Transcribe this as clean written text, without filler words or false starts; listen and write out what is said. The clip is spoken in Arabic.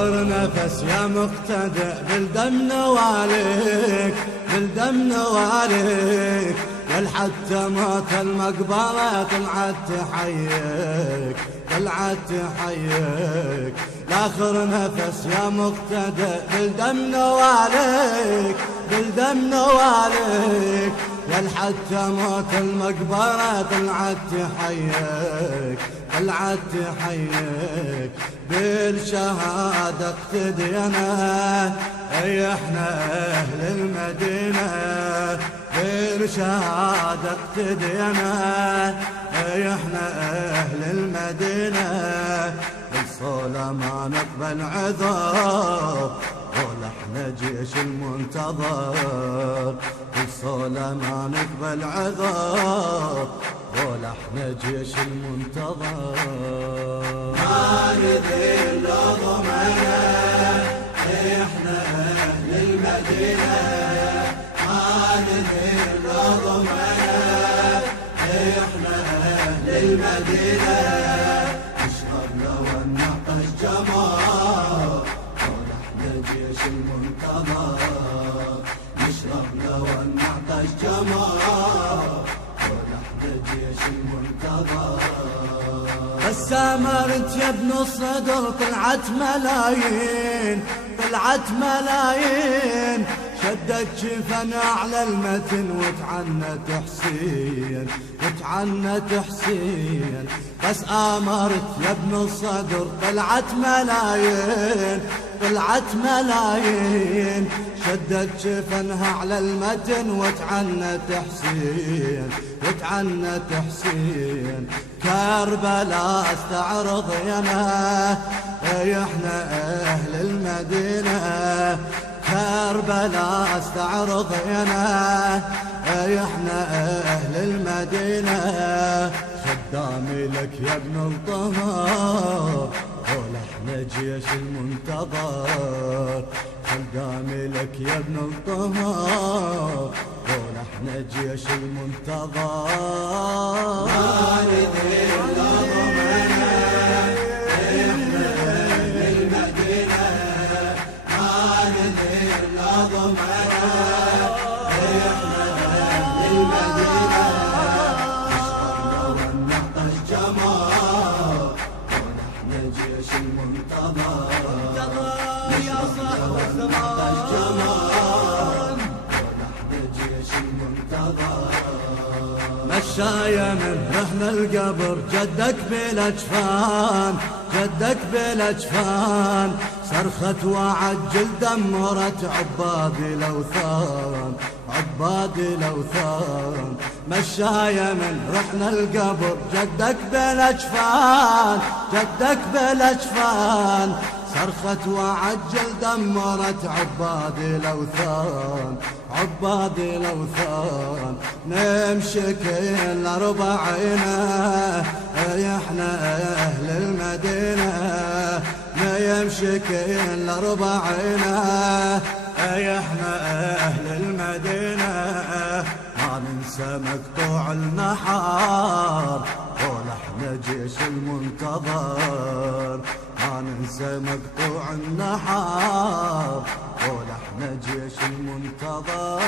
آخر نفس يا مقتدى بالدم نواليك، بالدم نواليك، يا حتى موت المقبرة طلعت تحييك، طلعت تحييك. آخر نفس يا مقتدى بالدم نواليك، بالدم نواليك، يا حتى موت المقبرة طلعت تحييك، طلعت تحييك. بالشهادة اقتدينا اي احنا اهل المدينة، بالشهادة اقتدينا اي احنا اهل المدينة. بالصولة ما نقبل عذر قول احنا جيش المنتظر، بالصولة ما نقبل عذر قول احنا جيش المنتظر. ما نذل ضمنا احنا اهل المدينة، ما نذل ضمنا احنا اهل المدينة. نشرب لو نعطش جمال قول احنا جيش المنتظر، نشرب لو نعطش جمال قول احنا جيش المنتظر. بس امرت يا ابن الصدر طلعت ملايين، طلعت ملايين، شدت جفن على المتن وتعنت حسين، وتعنت حسين. بس امرت يا ابن الصدر طلعت ملايين، طلعت ملايين، شدت جفنها على المتن وتعنت حسين، وتعنت حسين. كربلاء استعرض ينا احنا اهل المدينة، كربلاء استعرض ينا احنا اهل المدينة. خدامي لك يا ابن الطهر قول احنا جيش المنتظر، خدامي لك يا ابن الطهر قول احنا جيش المنتظر. ما نذل ضمنا احنا اهل المدينة، ما نذل ضمنا احنا اهل المدينة. نشرب لو نعطش جمال قول احنا جيش المنتظر، نشرب لو نعطش جمال قول احنا جيش المنتظر. مشاية من رحنا القبر جدك بالاجفان، جدك بالاجفان، صرخت وعجل دمرت عبادي الاوثان، عبادي الاوثان. مشاية من رحنا القبر جدك بالاجفان، جدك بالاجفان، صرخت وعجل دمرت عبادي الاوثان، عبادي الاوثان. نمشي كل اربعينا احنا اهل المدينة، نمشي كل اربعينا احنا اهل المدينة. ما ننسى مقطوع النحار قول احنا جيش المنتظر، ما ننسى مقطوع النحار قول احنا جيش المنتظر.